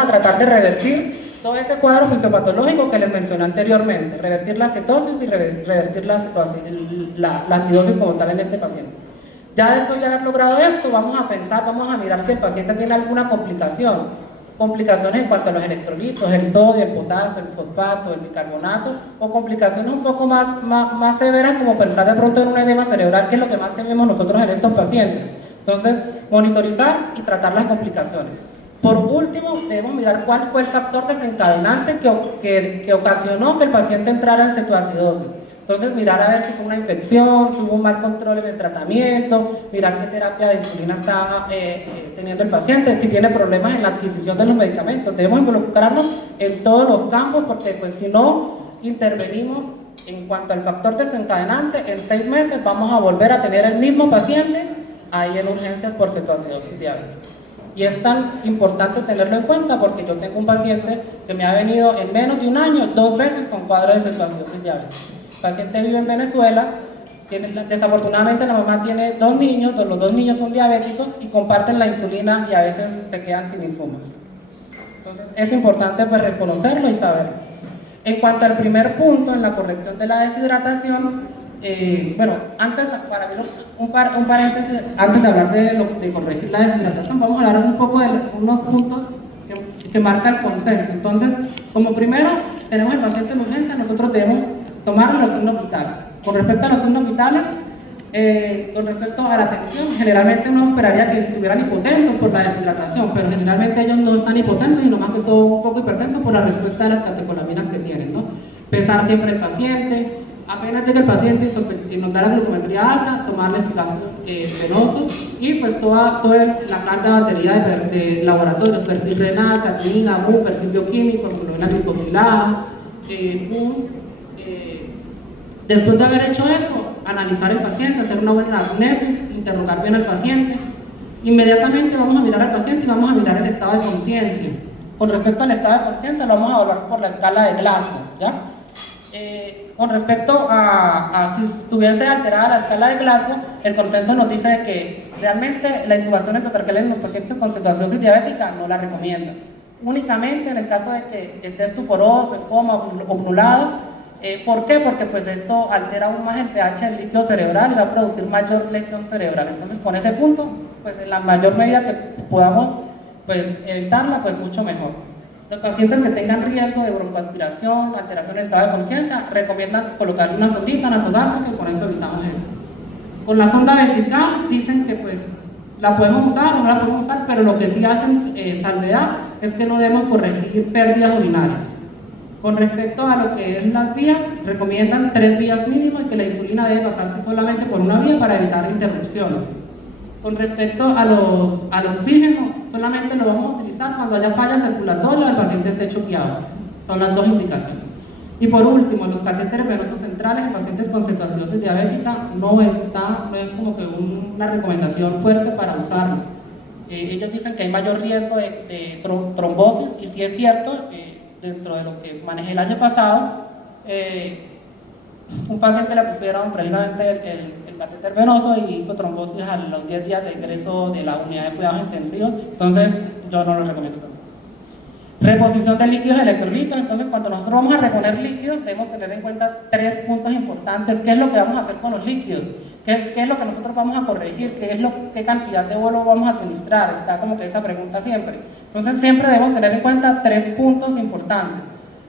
vamos a tratar de revertir todo ese cuadro fisiopatológico que les mencioné anteriormente, revertir la cetosis y revertir la acidosis como tal en este paciente. Ya después de haber logrado esto, vamos a pensar, vamos a mirar si el paciente tiene alguna complicación. Complicaciones en cuanto a los electrolitos, el sodio, el potasio, el fosfato, el bicarbonato, o complicaciones un poco más severas, como pensar de pronto en un edema cerebral, que es lo que más tenemos nosotros en estos pacientes. Entonces, monitorizar y tratar las complicaciones. Por último, debemos mirar cuál fue el factor desencadenante que ocasionó que el paciente entrara en cetoacidosis. Entonces, mirar a ver si fue una infección, si hubo un mal control en el tratamiento, mirar qué terapia de insulina está teniendo el paciente, si tiene problemas en la adquisición de los medicamentos. Debemos involucrarnos en todos los campos porque pues, si no intervenimos en cuanto al factor desencadenante, en 6 meses vamos a volver a tener el mismo paciente ahí en urgencias por cetoacidosis diabética. Y es tan importante tenerlo en cuenta porque yo tengo un paciente que me ha venido en menos de un año 2 veces con cuadro de cetoacidosis diabética. El paciente vive en Venezuela, desafortunadamente la mamá tiene 2 niños, los 2 niños son diabéticos y comparten la insulina y a veces se quedan sin insumos. Entonces es importante pues reconocerlo y saberlo. En cuanto al primer punto, en la corrección de la deshidratación, bueno, antes, para mí, un paréntesis, antes de hablar de corregir la deshidratación, vamos a hablar un poco de unos puntos que marca el consenso. Entonces, como primero, tenemos el paciente en urgencia, nosotros debemos tomar los signos vitales. Con respecto a los signos vitales, con respecto a la tensión, generalmente uno esperaría que estuvieran hipotensos por la deshidratación, pero generalmente ellos no están hipotensos, sino más que todo un poco hipertensos por la respuesta de las catecolaminas que tienen, ¿no? Pesar siempre el paciente, apenas llega el paciente y nos da la glucometría alta, tomarles gases venosos y pues toda la carga de batería de laboratorios, perfil renal, creatinina, BU, perfil bioquímico, hemoglobina glicosilada, después de haber hecho esto, analizar el paciente, hacer una buena anamnesis, interrogar bien al paciente. Inmediatamente vamos a mirar al paciente y vamos a mirar el estado de conciencia. Con respecto al estado de conciencia, lo vamos a evaluar por la escala de Glasgow, ¿ya? Con respecto a si estuviese alterada la escala de Glasgow, el consenso nos dice de que realmente la intubación endotraqueal en los pacientes con cetoacidosis diabética no la recomienda. Únicamente en el caso de que esté estuporoso, en coma, obnulado. ¿Por qué? Porque pues esto altera aún más el pH del líquido cerebral y va a producir mayor lesión cerebral. Entonces con ese punto, pues en la mayor medida que podamos pues, evitarla, pues mucho mejor. Los pacientes que tengan riesgo de broncoaspiración, alteración del estado de conciencia, recomiendan colocar una sondita nasogástrica y con eso evitamos eso. Con la sonda vesical dicen que pues la podemos usar o no la podemos usar, pero lo que sí hacen salvedad es que no debemos corregir pérdidas urinarias. Con respecto a lo que es las vías, recomiendan 3 vías mínimas y que la insulina debe pasarse solamente por una vía para evitar interrupciones. Con respecto al oxígeno, solamente lo vamos a utilizar cuando haya falla circulatoria o el paciente esté choqueado. Son las 2 indicaciones. Y por último, los catéteres venosos centrales en pacientes con cetoacidosis diabética no es como que una recomendación fuerte para usarlo. Ellos dicen que hay mayor riesgo de trombosis y si es cierto, dentro de lo que manejé el año pasado, un paciente le pusieron precisamente el catéter venoso y hizo trombosis a los 10 días de ingreso de la unidad de cuidados intensivos, entonces yo no lo recomiendo. Reposición de líquidos electrolitos, entonces cuando nosotros vamos a reponer líquidos debemos tener en cuenta 3 puntos importantes. ¿Qué es lo que vamos a hacer con los líquidos? ¿Qué es lo que nosotros vamos a corregir? ¿Qué cantidad de bolo vamos a administrar? Está como que esa pregunta siempre. Entonces siempre debemos tener en cuenta 3 puntos importantes.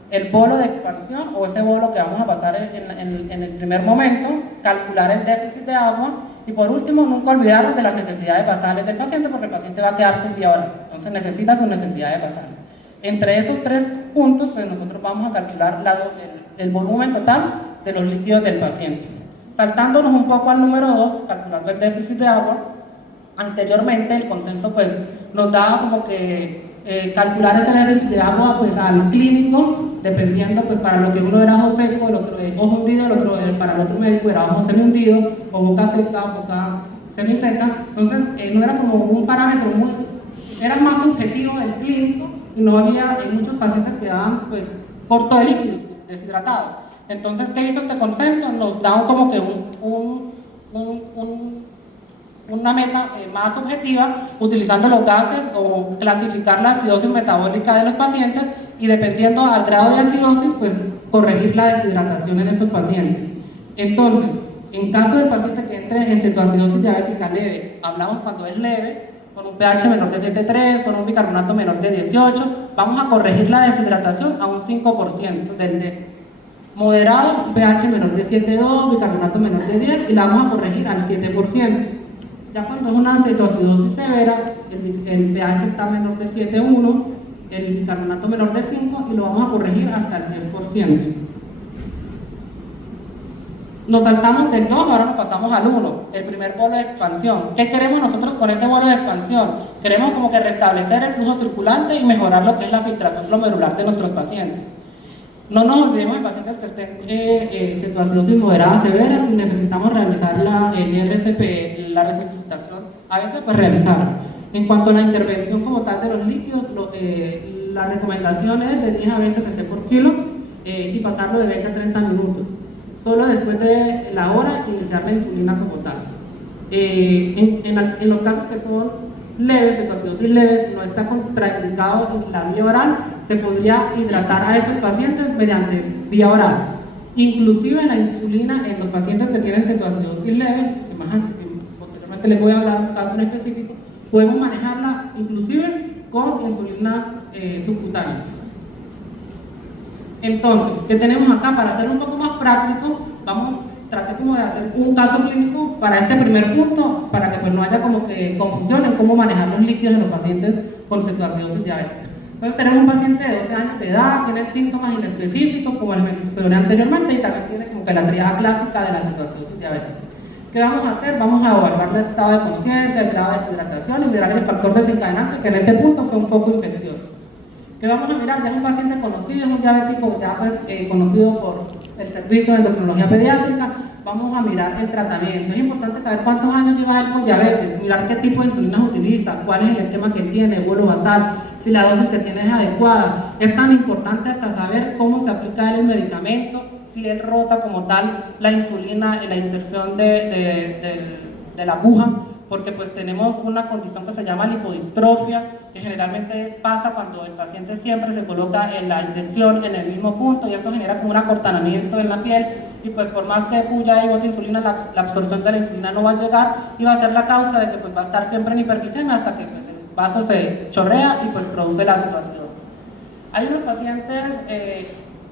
El bolo de expansión o ese bolo que vamos a pasar en el primer momento, calcular el déficit de agua y por último nunca olvidarnos de las necesidades basales del paciente porque el paciente va a quedar sin vía oral, entonces necesita sus necesidades basales. Entre esos 3 puntos pues nosotros vamos a calcular el volumen total de los líquidos del paciente. Saltándonos un poco al número 2, calculando el déficit de agua, anteriormente el consenso pues nos daba como que calcular ese déficit de agua pues al clínico, dependiendo pues para lo que uno era ojo seco, el otro ojo hundido, el otro, para el otro médico era ojo semi hundido o boca seca, boca semiseca. Entonces no era como un parámetro era más subjetivo del clínico y no había, muchos pacientes quedaban pues corto de líquidos, deshidratados. Entonces, ¿qué hizo este consenso? Nos da como que una meta más objetiva, utilizando los gases o clasificar la acidosis metabólica de los pacientes y dependiendo al grado de acidosis, pues corregir la deshidratación en estos pacientes. Entonces, en caso del paciente que entre en cetoacidosis diabética leve, hablamos cuando es leve, con un pH menor de 7,3, con un bicarbonato menor de 18, vamos a corregir la deshidratación a un 5% del D. Moderado, un pH menor de 7,2, bicarbonato menor de 10 y la vamos a corregir al 7%. Ya cuando es una cetoacidosis severa, el pH está menor de 7,1, el bicarbonato menor de 5 y lo vamos a corregir hasta el 10%. Nos saltamos del 2, ahora nos pasamos al 1, el primer bolo de expansión. ¿Qué queremos nosotros con ese bolo de expansión? Queremos como que restablecer el flujo circulante y mejorar lo que es la filtración glomerular de nuestros pacientes. No nos olvidemos de pacientes que estén en cetoacidosis moderada severa, si necesitamos realizar el IRCP, la resuscitación, a veces pues realizar. En cuanto a la intervención como tal de los líquidos, la recomendación es de 10 a 20 cc por kilo y pasarlo de 20 a 30 minutos. Solo después de la hora iniciar la insulina como tal. En los casos que son leves, cetoacidosis leves, no está contraindicado en la vía oral, se podría hidratar a estos pacientes mediante vía oral. Inclusive la insulina en los pacientes que tienen cetoacidosis leve, que posteriormente les voy a hablar de un caso en específico, podemos manejarla inclusive con insulinas subcutáneas. Entonces, ¿qué tenemos acá? Para hacer un poco más práctico, traté como de hacer un caso clínico para este primer punto, para que pues no haya como que confusión en cómo manejar los líquidos en los pacientes con cetoacidosis diabética. Entonces tenemos un paciente de 12 años de edad, tiene síntomas inespecíficos como les mencioné anteriormente y también tiene como que la triada clásica de la cetoacidosis diabética. ¿Qué vamos a hacer? Vamos a evaluar el estado de conciencia, el grado de deshidratación y mirar el factor desencadenante, que en este punto fue un foco infeccioso. ¿Qué vamos a mirar? Ya es un paciente conocido, es un diabético ya pues, conocido por el servicio de endocrinología pediátrica. Vamos a mirar el tratamiento. Es importante saber cuántos años lleva él con diabetes, mirar qué tipo de insulinas utiliza, cuál es el esquema que tiene, vuelo basal, si la dosis que tiene es adecuada. Es tan importante hasta saber cómo se aplica el medicamento, si él rota como tal la insulina en la inserción de la aguja, porque pues tenemos una condición que se llama lipodistrofia, que generalmente pasa cuando el paciente siempre se coloca en la inyección en el mismo punto y esto genera como un acortanamiento en la piel y pues por más que puya y bote insulina, la absorción de la insulina no va a llegar y va a ser la causa de que pues va a estar siempre en hiperglicemia hasta que pues, el vaso se chorrea y pues produce la situación. Hay unos pacientes,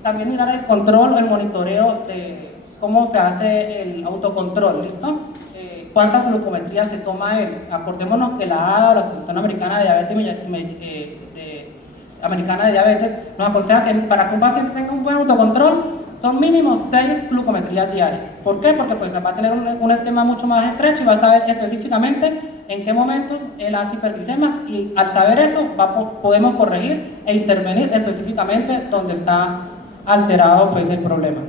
también mirar el control o el monitoreo de cómo se hace el autocontrol, ¿listo? ¿Cuántas glucometrías se toma él? Acordémonos que la ADA, la Asociación Americana de Diabetes, nos aconseja que para que un paciente tenga un buen autocontrol son mínimo 6 glucometrías diarias. ¿Por qué? Porque pues, va a tener un esquema mucho más estrecho y va a saber específicamente en qué momentos él hace hiperglicemias y al saber eso podemos corregir e intervenir específicamente donde está alterado pues, el problema.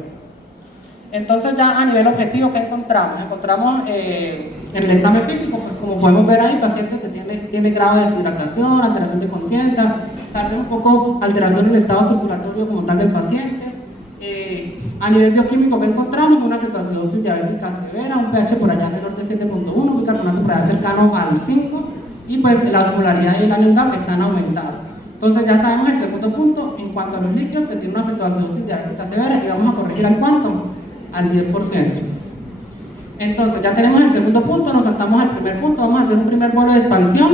Entonces ya a nivel objetivo, ¿qué encontramos? Encontramos en el examen físico, pues como podemos ver ahí, pacientes que tienen grave deshidratación, alteración de conciencia, tal vez un poco alteración en el estado circulatorio como tal del paciente. A nivel bioquímico, ¿qué encontramos? Una cetoacidosis diabética severa, un pH por allá menor de 7,1, un bicarbonato por allá cercano al 5 y pues la osmolaridad y el anion gap están aumentados. Entonces ya sabemos el segundo punto en cuanto a los líquidos que tienen una cetoacidosis diabética severa y vamos a corregir al cuánto, al 10%. Entonces ya tenemos el segundo punto, nos saltamos al primer punto, vamos a hacer un primer bolo de expansión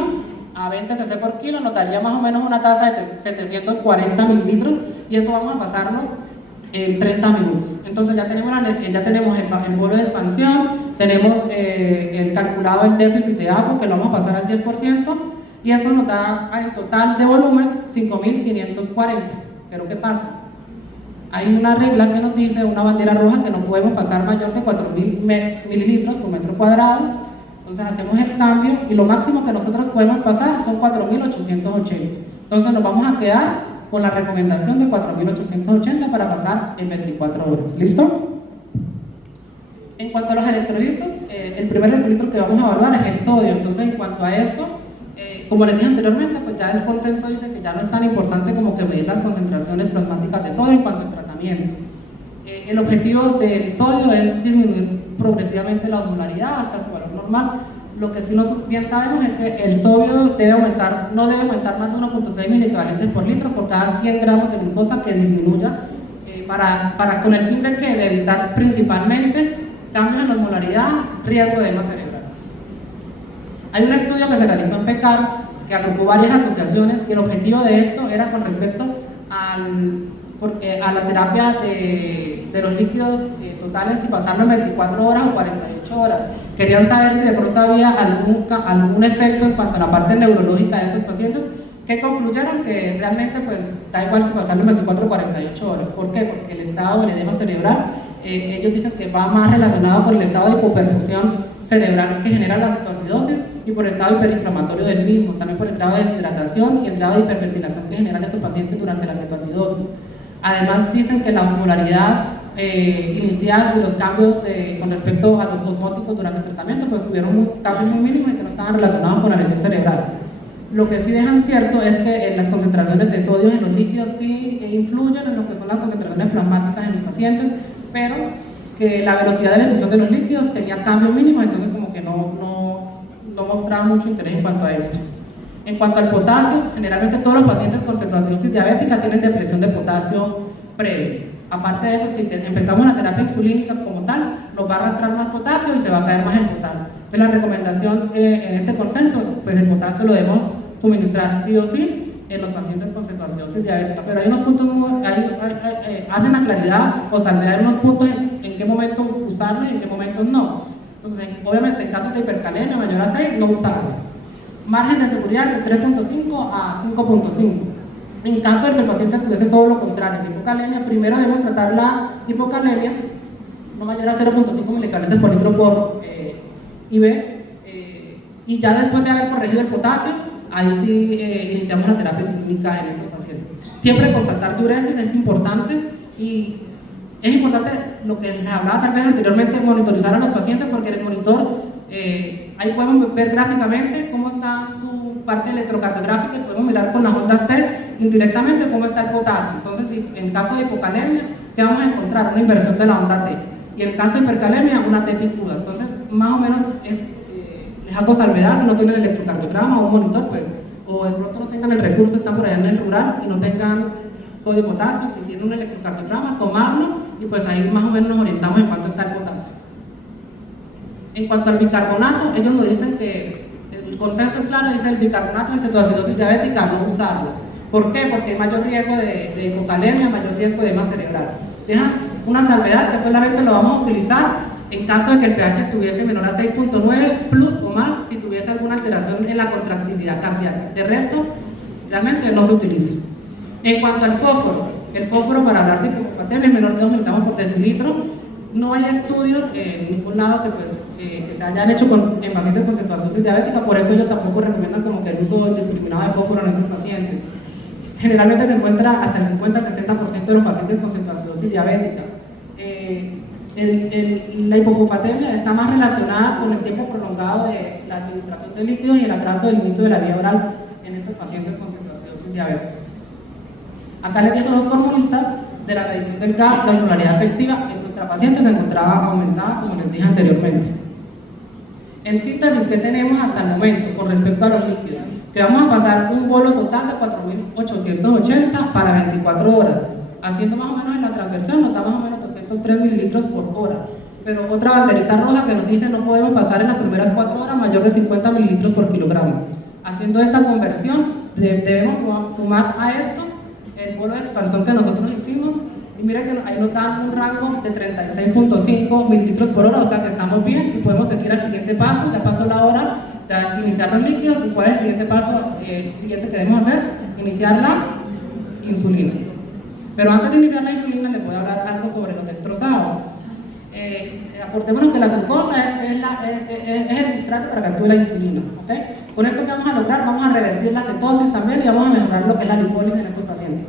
a 20 cc por kilo, nos daría más o menos una tasa de 740 mililitros y eso vamos a pasarlo en 30 minutos. Entonces ya tenemos el bolo de expansión, tenemos el calculado el déficit de agua que lo vamos a pasar al 10% y eso nos da en total de volumen 5.540. Pero ¿qué pasa? Hay una regla que nos dice, una bandera roja, que no podemos pasar mayor de 4.000 mililitros por metro cuadrado. Entonces hacemos el cambio y lo máximo que nosotros podemos pasar son 4.880. Entonces nos vamos a quedar con la recomendación de 4.880 para pasar en 24 horas. ¿Listo? En cuanto a los electrolitos, el primer electrolito que vamos a evaluar es el sodio. Entonces en cuanto a esto, como les dije anteriormente, pues ya el consenso dice que ya no es tan importante como que medir las concentraciones plasmáticas de sodio en cuanto al tratamiento. El objetivo del sodio es disminuir progresivamente la osmolaridad hasta su valor normal. Lo que sí bien sabemos es que el sodio debe aumentar, no debe aumentar más de 1.6 miliequivalentes por litro por cada 100 gramos de glucosa que disminuya, con el fin de evitar principalmente cambios en la osmolaridad, riesgo de edema cerebral. Hay un estudio que se realizó en PECAR que agrupó varias asociaciones y el objetivo de esto era con respecto a la terapia de los líquidos totales y pasarlo en 24 horas o 48 horas. Querían saber si de pronto había algún efecto en cuanto a la parte neurológica de estos pacientes, que concluyeron que realmente pues da igual si pasarlo en 24 o 48 horas. ¿Por qué? Porque el estado del edema cerebral, ellos dicen que va más relacionado con el estado de hipoperfusión cerebral que genera la cetoacidosis y por el estado hiperinflamatorio del mismo, también por el grado de deshidratación y el grado de hiperventilación que generan estos pacientes durante la cetoacidosis. Además dicen que la osmolaridad inicial y los cambios con respecto a los osmóticos durante el tratamiento pues tuvieron cambios muy mínimos y que no estaban relacionados con la lesión cerebral. Lo que sí dejan cierto es que las concentraciones de sodio en los líquidos sí influyen en lo que son las concentraciones plasmáticas en los pacientes, pero que la velocidad de la ejecución de los líquidos tenía cambios mínimos, entonces como que no mostraba mucho interés en cuanto a esto. En cuanto al potasio, generalmente todos los pacientes con cetoacidosis diabética tienen depresión de potasio previa. Aparte de eso, si empezamos la terapia insulínica como tal, nos va a arrastrar más potasio y se va a caer más el potasio. Entonces la recomendación en este consenso, pues el potasio lo debemos suministrar sí o sí en los pacientes con cetoacidosis diabética. Pero hay unos puntos, hacen la claridad o salvedad en unos puntos en qué momentos usarlo y en qué momentos no. Entonces, obviamente en casos de hipercalemia mayor a 6, no usarlo. Margen de seguridad de 3.5 a 5.5. En caso de que el paciente estuviese todo lo contrario, la hipocalemia, primero debemos tratar la hipocalemia no mayor a 0.5 milicarretes por litro por IB, y ya después de haber corregido el potasio, ahí sí iniciamos la terapia insulínica en estos pacientes. Siempre constatar diuresis es importante y es importante lo que les hablaba tal vez anteriormente, monitorizar a los pacientes porque en el monitor ahí podemos ver gráficamente cómo está su parte electrocardiográfica y podemos mirar con las ondas T indirectamente cómo está el potasio. Entonces, si en caso de hipocalemia, ¿qué vamos a encontrar? Una inversión de la onda T. Y en caso de hipercalemia, una T picuda. Entonces, más o menos les hago salvedad si no tienen electrocardiograma o un monitor, pues, o de pronto no tengan el recurso, están por allá en el rural y no tengan sodio y potasio, si tienen un electrocardiograma, tomarlo y pues ahí más o menos nos orientamos en cuánto está el potasio. En cuanto al bicarbonato, ellos nos dicen que el consenso es claro, dice el bicarbonato en cetoacidosis diabética no usarlo. ¿Por qué? Porque hay mayor riesgo de hipocalemia, mayor riesgo de edema cerebral. Dejan una salvedad que solamente lo vamos a utilizar en caso de que el pH estuviese menor a 6.9 plus o más si tuviese alguna alteración en la contractilidad cardíaca. De resto, realmente no se utiliza. En cuanto al fósforo, el fósforo para hablar de hipocalemia es menor de 2 miligramos por decilitro. No hay estudios en ningún lado que se hayan hecho en pacientes con cetoacidosis diabética, por eso ellos tampoco recomiendan como que el uso indiscriminado de fósforo en esos pacientes. Generalmente se encuentra hasta el 50-60% de los pacientes con cetoacidosis diabética. La hipofosfatemia está más relacionada con el tiempo prolongado de la administración de líquidos y el atraso del inicio de la vía oral en estos pacientes con cetoacidosis diabética. Acá les dejo dos formulitas de la medición del GAP, la osmolaridad efectiva en nuestra paciente se encontraba aumentada, como les dije anteriormente. En síntesis, ¿qué tenemos hasta el momento con respecto a los líquidos? Que vamos a pasar un bolo total de 4.880 para 24 horas. Haciendo más o menos en la transversión, nos da más o menos 203 mililitros por hora. Pero otra banderita roja que nos dice no podemos pasar en las primeras 4 horas mayor de 50 mililitros por kilogramo. Haciendo esta conversión, debemos sumar a esto el bolo de expansión que nosotros hicimos. Y mira que ahí nos dan un rango de 36.5 mililitros por hora, o sea que estamos bien y podemos seguir al siguiente paso. Ya pasó la hora de iniciar los líquidos y cuál es el siguiente paso siguiente que debemos hacer, iniciar la insulina. Pero antes de iniciar la insulina les voy a hablar algo sobre los destrozados. Aportémonos que la glucosa es el sustrato para que actúe la insulina, ¿okay? Con esto que vamos a lograr, vamos a revertir la cetosis también y vamos a mejorar lo que es la lipólisis en estos pacientes.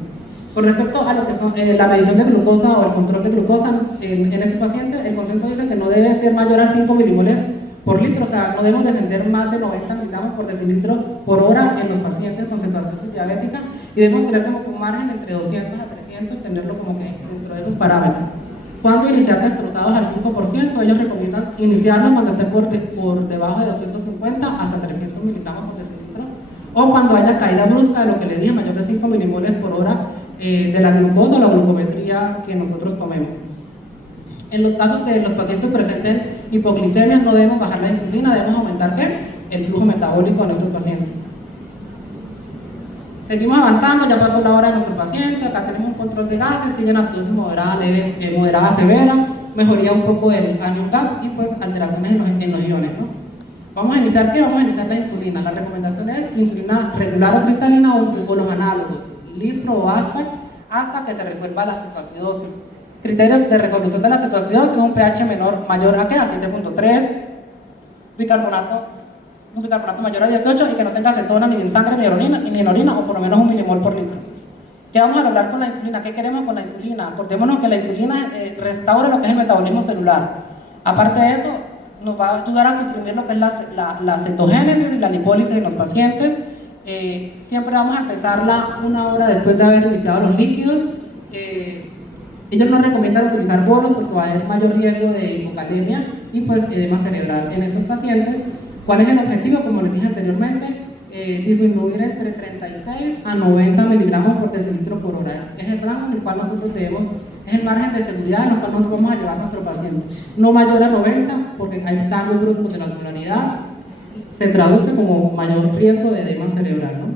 Con respecto a lo que son la medición de glucosa o el control de glucosa en este paciente, el consenso dice que no debe ser mayor a 5 milimoles por litro, o sea, no debemos descender más de 90 miligramos por decilitro por hora en los pacientes con cetoacidosis diabética y debemos tener como un margen entre 200 a 300, tenerlo como que dentro de esos parámetros. ¿Cuándo iniciar destrozados al 5%? Ellos recomiendan iniciarlos cuando esté por debajo de 250 hasta 300 miligramos por decilitro, o cuando haya caída brusca de lo que le dije, mayor de 5 milimoles por hora de la glucosa o la glucometría que nosotros tomemos. En los casos de los pacientes presenten hipoglicemia, no debemos bajar la insulina, debemos aumentar ¿qué? El flujo metabólico de nuestros pacientes. Seguimos avanzando, ya pasó la hora de nuestro paciente, acá tenemos un control de gases, siguen acidosis moderada, leve, moderada, severa, mejoría un poco del anion gap y pues alteraciones en los iones, ¿no? Vamos a iniciar ¿qué? Vamos a iniciar la insulina. La recomendación es insulina regular o cristalina o los análogos, Lispro o Aspart, hasta que se resuelva la cetoacidosis. Criterios de resolución de la cetoacidosis: un pH mayor a ¿qué? A 7.3, un bicarbonato mayor a 18 y que no tenga cetonas ni en sangre ni en orina, o por lo menos 1 milimol por litro. ¿Qué vamos a lograr con la insulina? ¿Qué queremos con la insulina? Acordémonos que la insulina restaura lo que es el metabolismo celular. Aparte de eso, nos va a ayudar a suprimir lo que es la cetogénesis y la lipólisis en los pacientes. Siempre vamos a empezarla 1 hora después de haber iniciado los líquidos. Ellos nos recomiendan utilizar bolos porque va a haber mayor riesgo de hipocalemia y pues edema cerebral en estos pacientes. ¿Cuál es el objetivo? Como les dije anteriormente, disminuir entre 36 a 90 miligramos por decilitro por hora. Es el rango en el cual nosotros debemos, es el margen de seguridad en el cual nosotros vamos a llevar a nuestro paciente. No mayor a 90 porque hay cambios bruscos de la osmolaridad, se traduce como mayor riesgo de edema cerebral, ¿no?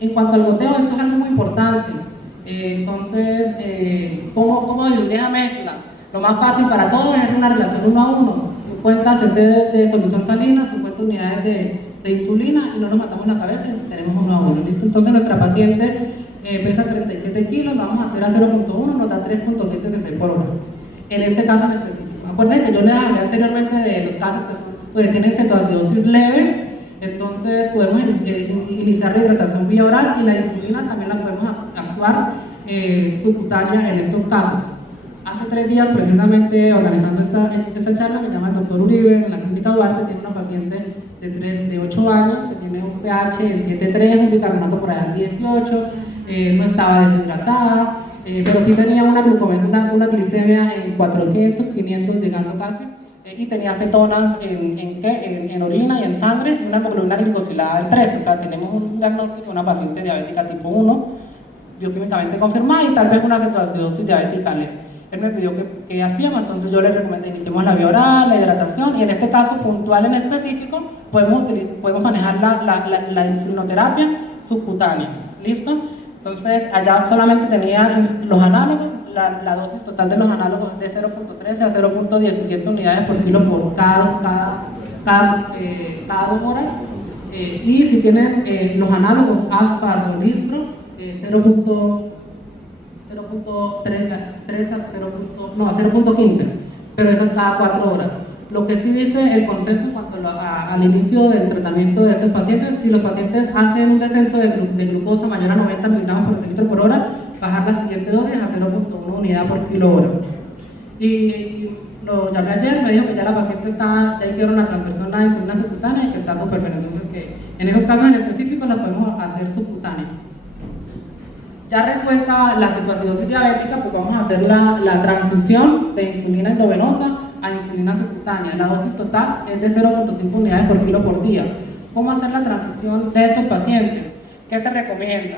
En cuanto al goteo, esto es algo muy importante. Entonces, ¿cómo diluir esa mezcla? Lo más fácil para todos es una relación 1 a 1. 50 cc de solución salina, 50 unidades de insulina y no nos matamos la cabeza y tenemos 1 a 1. ¿Listo? Entonces nuestra paciente pesa 37 kilos, vamos a hacer a 0.1, nos da 3.7 cc por hora. En este caso en específico. Acuérdense que yo les hablé anteriormente de los casos que tienen cetoacidosis leve, entonces podemos iniciar la hidratación vía oral y la insulina también la podemos actuar subcutánea en estos casos. Hace 3 días, precisamente organizando esta charla, me llama el doctor Uribe en la clínica Duarte. Tiene una paciente de 8 años que tiene un pH de 7.3, un bicarbonato por allá de 18, no estaba deshidratada, pero sí tenía una glicemia en 400, 500, llegando casi, y tenía cetonas en orina y en sangre, y una hemoglobina glicosilada de 13. O sea, tenemos un diagnóstico de una paciente diabética tipo 1, bioquímicamente confirmada, y tal vez una cetoacidosis diabética leve. Él me pidió que hacíamos, entonces yo le recomendé, iniciemos la vía oral, la hidratación, y en este caso puntual en específico, podemos manejar la insulinoterapia subcutánea. ¿Listo? Entonces, allá solamente tenían los análogos, la dosis total de los análogos es de 0.13 a 0.17 unidades por kilo por cada 2 horas. Y si tienen los análogos Aspart o Lispro, 0.15, pero esas cada 4 horas. Lo que sí dice el consenso en cuanto al inicio del tratamiento de estos pacientes, si los pacientes hacen un descenso de glucosa mayor a 90 miligramos por decilitro por hora, bajar la siguiente dosis a 0.1 unidad por kilo hora. Y lo llamé ayer, me dijo que ya la paciente ya hicieron la transversión de insulina subcutánea y que está súper bien. Entonces, que en esos casos en específico la podemos hacer subcutánea. Ya resuelta la cetoacidosis diabética, pues vamos a hacer la transición de insulina endovenosa a insulina subcutánea. La dosis total es de 0.5 unidades por kilo por día. ¿Cómo hacer la transición de estos pacientes? ¿Qué se recomienda?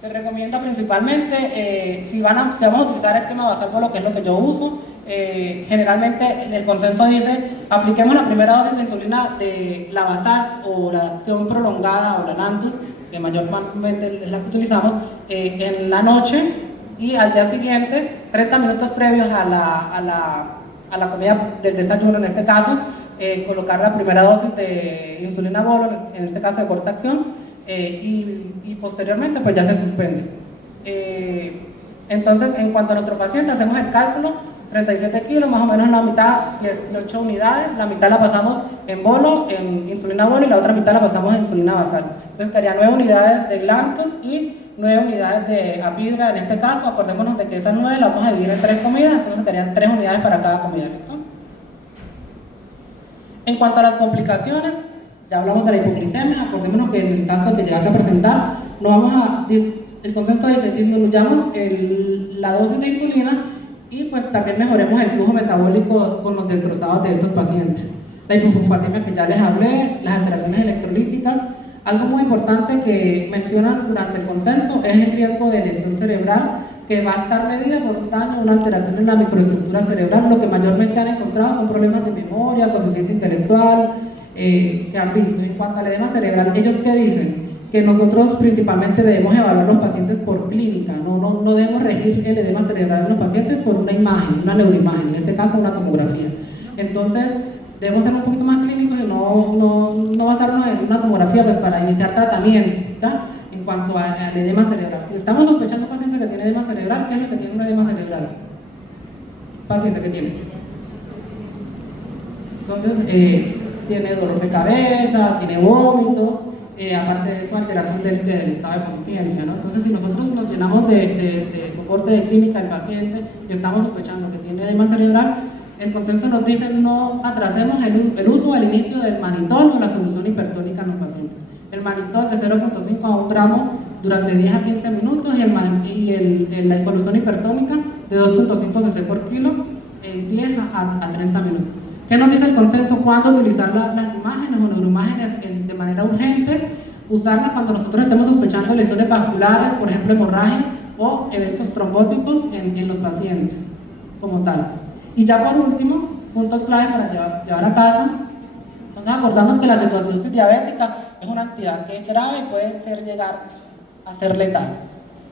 Se recomienda principalmente, si vamos a utilizar esquema basal, por lo que es lo que yo uso, generalmente el consenso dice, apliquemos la primera dosis de insulina de la basal o la acción prolongada o la Lantus, que mayormente es la que utilizamos, en la noche, y al día siguiente, 30 minutos previos a la comida del desayuno, en este caso, colocar la primera dosis de insulina bolo, en este caso de corta acción, y posteriormente pues ya se suspende. Entonces, en cuanto a nuestro paciente, hacemos el cálculo: 37 kilos, más o menos la mitad, 18 unidades, la mitad la pasamos en bolo, en insulina bolo, y la otra mitad la pasamos en insulina basal. Entonces quedarían 9 unidades de Lantus y 9 unidades de Apidra. En este caso, acordémonos de que esas 9 las vamos a dividir en 3 comidas, entonces quedarían 3 unidades para cada comida. ¿Listo? En cuanto a las complicaciones, ya hablamos de la hipoglicemia. Acordémonos que en el caso de que llegase a presentar, el consenso dice, disminuyamos la dosis de insulina y pues también mejoremos el flujo metabólico con los destrozados de estos pacientes. La hipofosfatemia que ya les hablé, las alteraciones electrolíticas. Algo muy importante que mencionan durante el consenso es el riesgo de lesión cerebral, que va a estar medida por un daño o una alteración en la microestructura cerebral. Lo que mayormente han encontrado son problemas de memoria, coeficiente intelectual, que han visto. En cuanto al edema cerebral, ¿ellos qué dicen? Que nosotros principalmente debemos evaluar los pacientes por clínica, no debemos regir el edema cerebral en los pacientes por una imagen, una neuroimagen, en este caso una tomografía. Entonces, debemos ser un poquito más clínicos y no basarnos en una tomografía pues, para iniciar tratamiento, ¿tá? En cuanto al edema cerebral. Si estamos sospechando un paciente que tiene edema cerebral, ¿qué es lo que tiene un edema cerebral? Paciente que tiene. Entonces, tiene dolor de cabeza, tiene vómitos, aparte de eso, alteración del estado de conciencia, ¿no? Entonces, si nosotros nos llenamos de soporte de clínica del paciente y estamos sospechando que tiene edema cerebral, el consenso nos dice no atrasemos el uso al inicio del manitol o la solución hipertónica en los pacientes. El manitol de 0.5 a 1 gramo durante 10 a 15 minutos y la solución hipertónica de 2.5 cc por kilo en 10 a 30 minutos. ¿Qué nos dice el consenso? ¿Cuándo utilizar las imágenes o neuroimágenes de manera urgente? Usarlas cuando nosotros estemos sospechando lesiones vasculares, por ejemplo hemorragias o eventos trombóticos en los pacientes como tal. Y ya por último, puntos clave para llevar a casa. Entonces acordamos que la cetoacidosis diabética es una entidad que es grave y puede llegar a ser letal.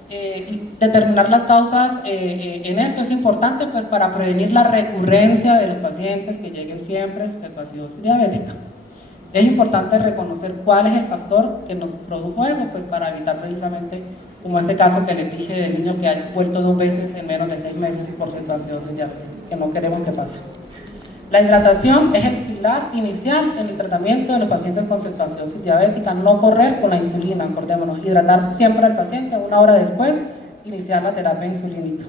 Y determinar las causas en esto es importante pues para prevenir la recurrencia de los pacientes que lleguen siempre a cetoacidosis diabética. Es importante reconocer cuál es el factor que nos produjo eso, pues para evitar precisamente, como este caso que les dije del niño que ha vuelto 2 veces en menos de 6 meses y por cetoacidosis diabética, que no queremos que pase. La hidratación es el pilar inicial en el tratamiento de los pacientes con cetoacidosis diabética. No correr con la insulina, acordémonos, hidratar siempre al paciente, 1 hora después, iniciar la terapia insulínica.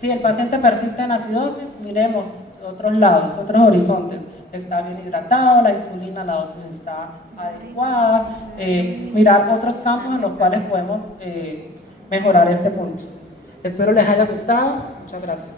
Si el paciente persiste en acidosis, miremos otros lados, otros horizontes. Está bien hidratado, la insulina, la dosis está adecuada, mirar otros campos en los cuales podemos mejorar este punto. Espero les haya gustado. Muchas gracias.